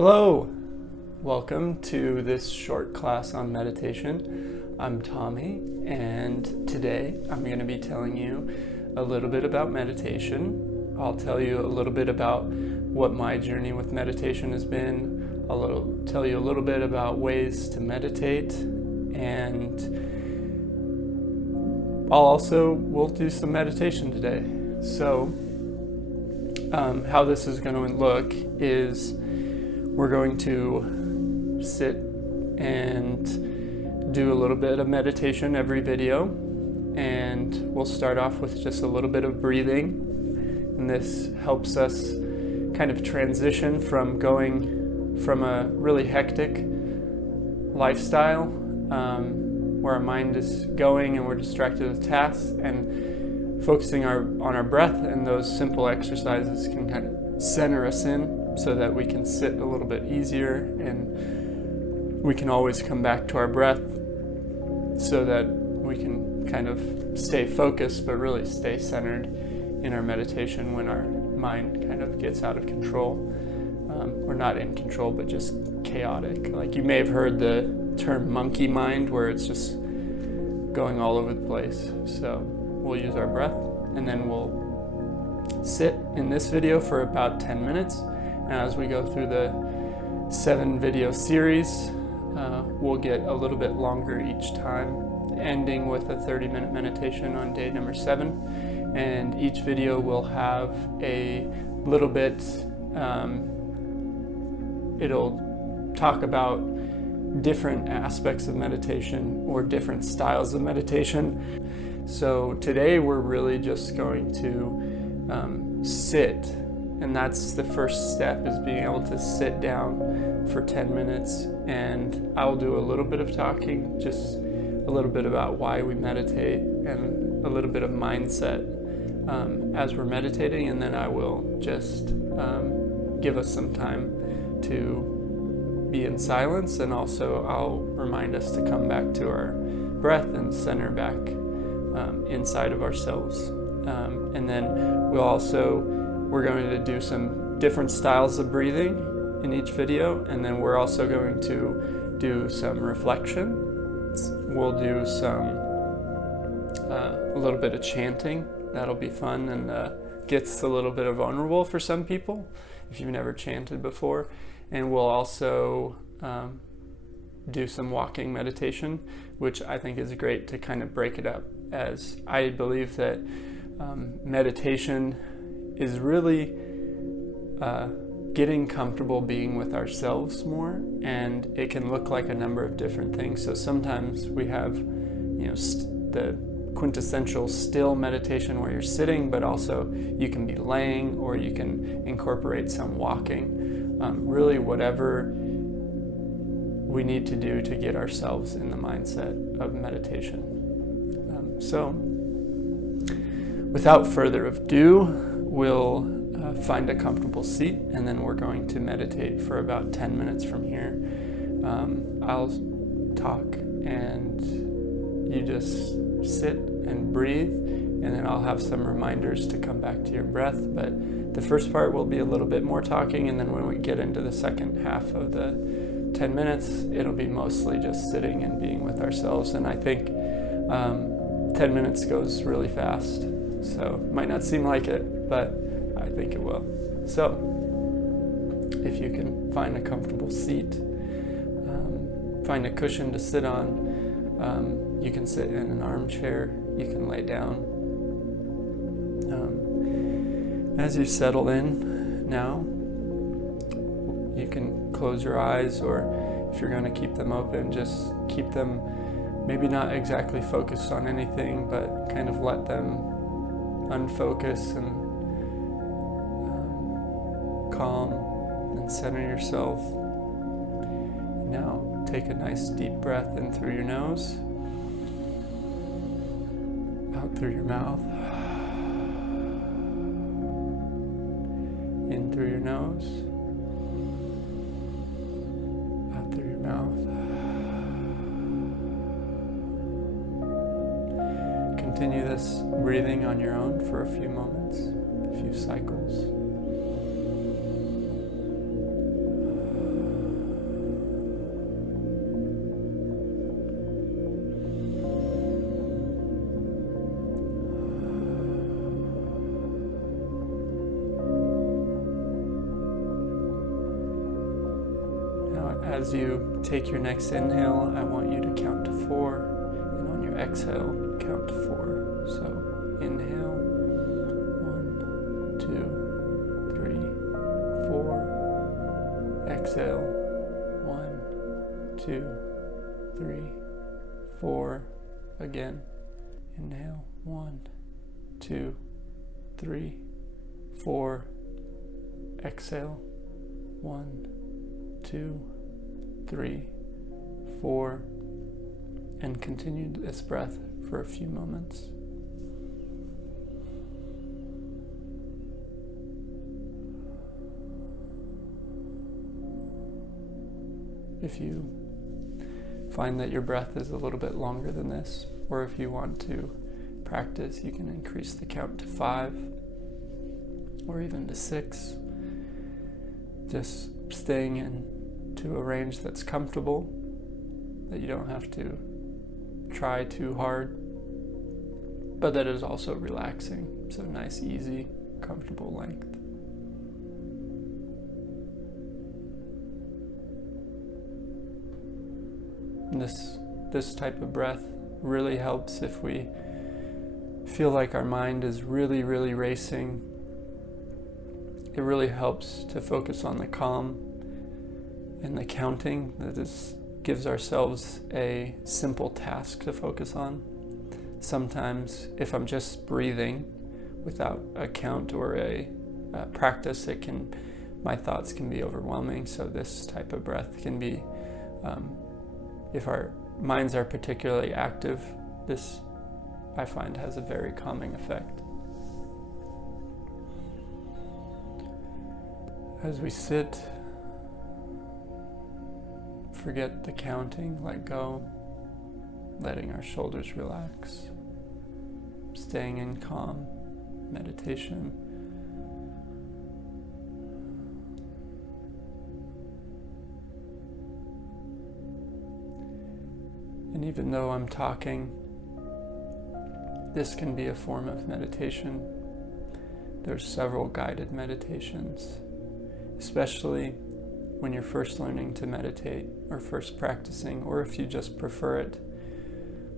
Hello! Welcome to this short class on meditation. I'm Tommy, and today I'm going to be telling you a little bit about meditation. I'll tell you a little bit about what my journey with meditation has been. Tell you a little bit about ways to meditate, and we'll do some meditation today. So, how this is going to look is we're going to sit and do a little bit of meditation every video, and we'll start off with just a little bit of breathing, and this helps us kind of transition from going from a really hectic lifestyle where our mind is going and we're distracted with tasks, and focusing on our breath, and those simple exercises can kind of center us in so that we can sit a little bit easier, and we can always come back to our breath so that we can kind of stay focused but really stay centered in our meditation when our mind kind of gets out of control. Or not in control, but just chaotic. Like, you may have heard the term monkey mind, where it's just going all over the place. So we'll use our breath, and then we'll sit in this video for about 10 minutes. And as we go through the 7 video series, we'll get a little bit longer each time, ending with a 30-minute meditation on day number 7. And each video will have a little bit, it'll talk about different aspects of meditation or different styles of meditation. So today we're really just going to sit, and that's the first step, is being able to sit down for 10 minutes. And I'll do a little bit of talking, just a little bit about why we meditate and a little bit of mindset as we're meditating, and then I will just give us some time to be in silence, and also I'll remind us to come back to our breath and center back inside of ourselves. And then we're going to do some different styles of breathing in each video, and then we're also going to do some reflection. We'll do a little bit of chanting. That'll be fun, and gets a little bit vulnerable for some people if you've never chanted before. And we'll also do some walking meditation, which I think is great to kind of break it up, as I believe that meditation is really getting comfortable being with ourselves more, and it can look like a number of different things. So sometimes we have, the quintessential still meditation where you're sitting, but also you can be laying, or you can incorporate some walking. Really whatever we need to do to get ourselves in the mindset of meditation. So without further ado, we'll find a comfortable seat, and then we're going to meditate for about 10 minutes from here. I'll talk and you just sit and breathe, and then I'll have some reminders to come back to your breath. But the first part will be a little bit more talking, and then when we get into the second half of the 10 minutes, it'll be mostly just sitting and being with ourselves. And I think 10 minutes goes really fast, so it might not seem like it, but I think it will. So if you can find a comfortable seat, find a cushion to sit on. You can sit in an armchair, you can lay down. As you settle in now, you can close your eyes, or if you're going to keep them open, just keep them maybe not exactly focused on anything, but kind of let them unfocus and calm and center yourself. Now take a nice deep breath in through your nose, out through your mouth, in through your nose, out through your mouth. Continue this breathing on your own for a few moments, a few cycles. as you take your next inhale, I want you to count to 4, and on your exhale, count to 4. So inhale, 1, 2, 3, 4. Exhale, 1, 2, 3, 4. Again, inhale, 1, 2, 3, 4. Exhale, 1, 2, 3, 4, and continue this breath for a few moments. If you find that your breath is a little bit longer than this, or if you want to practice, you can increase the count to 5 or even to 6. Just staying into a range that's comfortable, that you don't have to try too hard, but that is also relaxing. So nice, easy, comfortable length. And this type of breath really helps if we feel like our mind is really, really racing. It really helps to focus on the calm and the counting. That gives ourselves a simple task to focus on. Sometimes if I'm just breathing without a count or a practice, my thoughts can be overwhelming. So this type of breath can be, if our minds are particularly active, this I find has a very calming effect. As we sit, forget the counting, let go, letting our shoulders relax, staying in calm meditation. And even though I'm talking, this can be a form of meditation. There's several guided meditations, especially when you're first learning to meditate or first practicing, or if you just prefer it.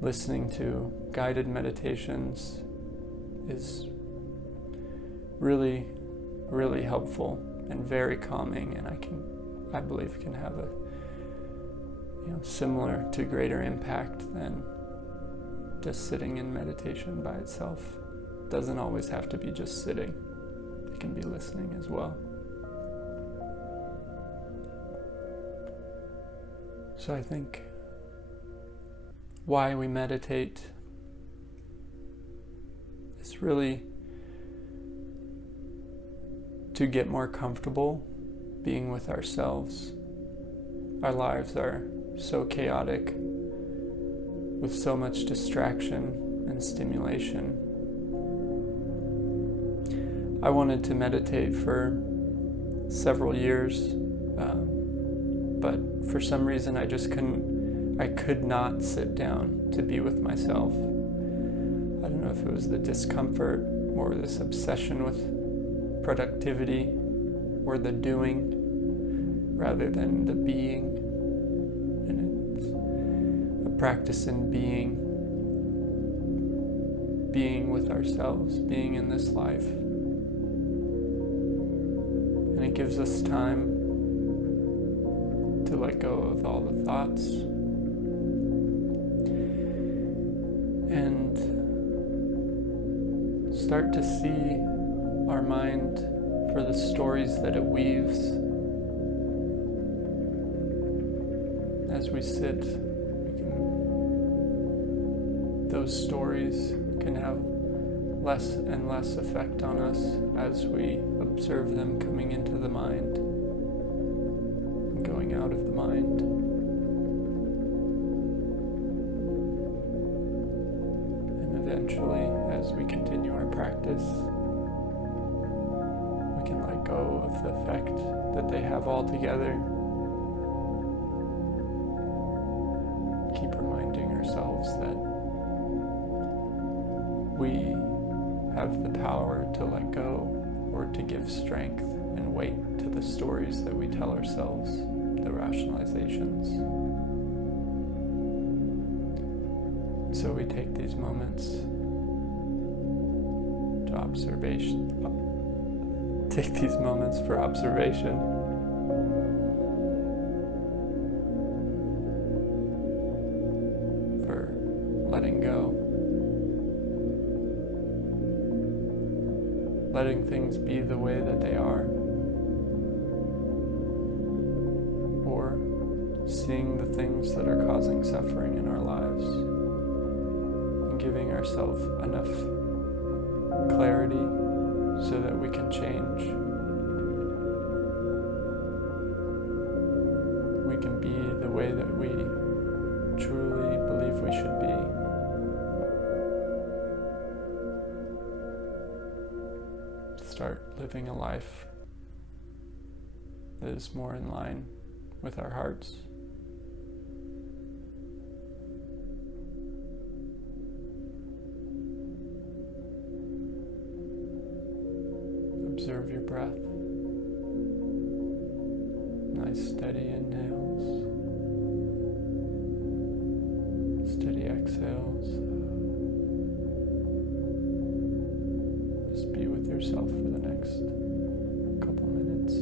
Listening to guided meditations is really, really helpful and very calming, and I believe can have a similar to greater impact than just sitting in meditation by itself. It doesn't always have to be just sitting. It can be listening as well. So I think why we meditate is really to get more comfortable being with ourselves. Our lives are so chaotic with so much distraction and stimulation. I wanted to meditate for several years, but for some reason I could not sit down to be with myself. I don't know if it was the discomfort or this obsession with productivity or the doing rather than the being. And it's a practice in being with ourselves, being in this life. And it gives us time to let go of all the thoughts and start to see our mind for the stories that it weaves. As we sit, those stories can have less and less effect on us as we observe them coming into the mind and going out of the mind. And eventually, as we continue our practice, we can let go of the effect that they have altogether. Keep reminding ourselves that we have the power to let go or to give strength and weight to the stories that we tell ourselves, the rationalizations. So we take these moments to take these moments for observation. For letting go. Letting things be the way that they are. Or seeing the things that are causing suffering in our lives. And giving ourselves enough clarity so that we can change. We can be the way that we truly believe we should be. Start living a life that is more in line with our hearts. Observe your breath. Nice steady inhales. Steady exhales. Just be with yourself for the next couple minutes.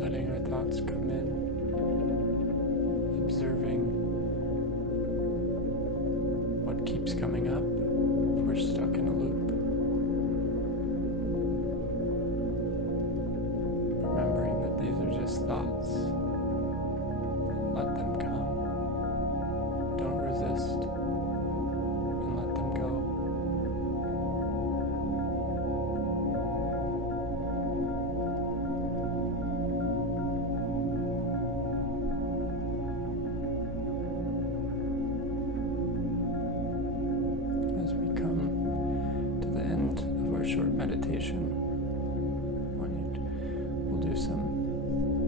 Letting our thoughts come in, observing what keeps coming up if we're stuck in a loop. Remembering that these are just thoughts. Let them come. Don't resist, and let them go. As we come to the end of our short meditation, we'll do some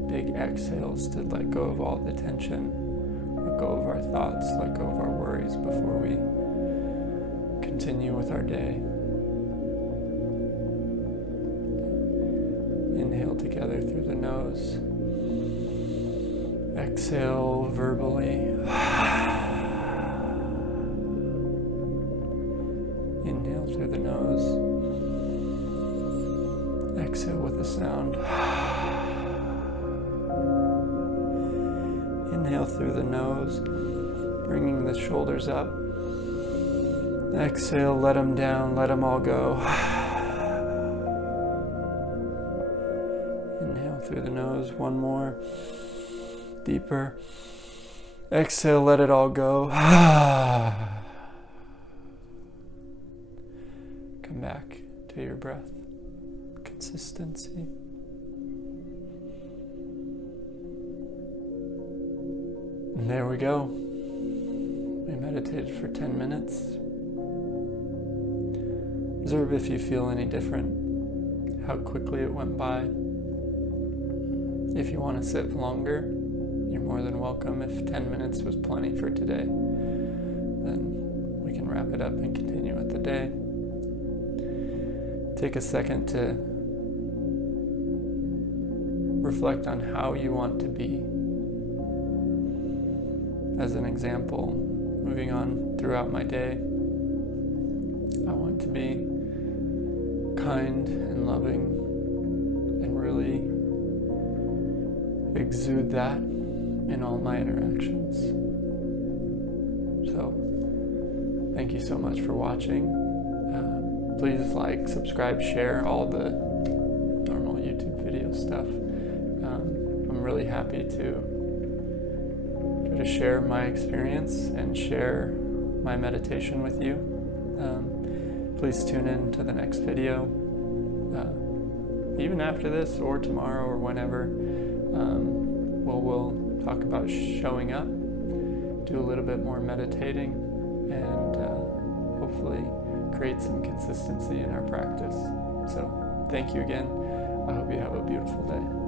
big exhales to let go of all the tension, let go of our thoughts, let go of our worries before we continue with our day. Inhale together through the nose. Exhale verbally. Inhale through the nose. Exhale with a sound. Inhale through the nose, bringing the shoulders up. Exhale, let them down, let them all go. Inhale through the nose, one more. Deeper. Exhale, let it all go. Come back to your breath. Consistency. And there we go. We meditated for 10 minutes. Observe if you feel any different, how quickly it went by. If you want to sit longer, you're more than welcome. If 10 minutes was plenty for today, then we can wrap it up and continue with the day. Take a second to reflect on how you want to be. As an example, moving on throughout my day, I want to be kind and loving and really exude that in all my interactions. So, thank you so much for watching. Please like, subscribe, share all the normal YouTube video stuff. I'm really happy to try to share my experience and share my meditation with you. Please tune in to the next video, even after this or tomorrow or whenever. We'll talk about showing up, do a little bit more meditating, and hopefully create some consistency in our practice. So thank you again. I hope you have a beautiful day.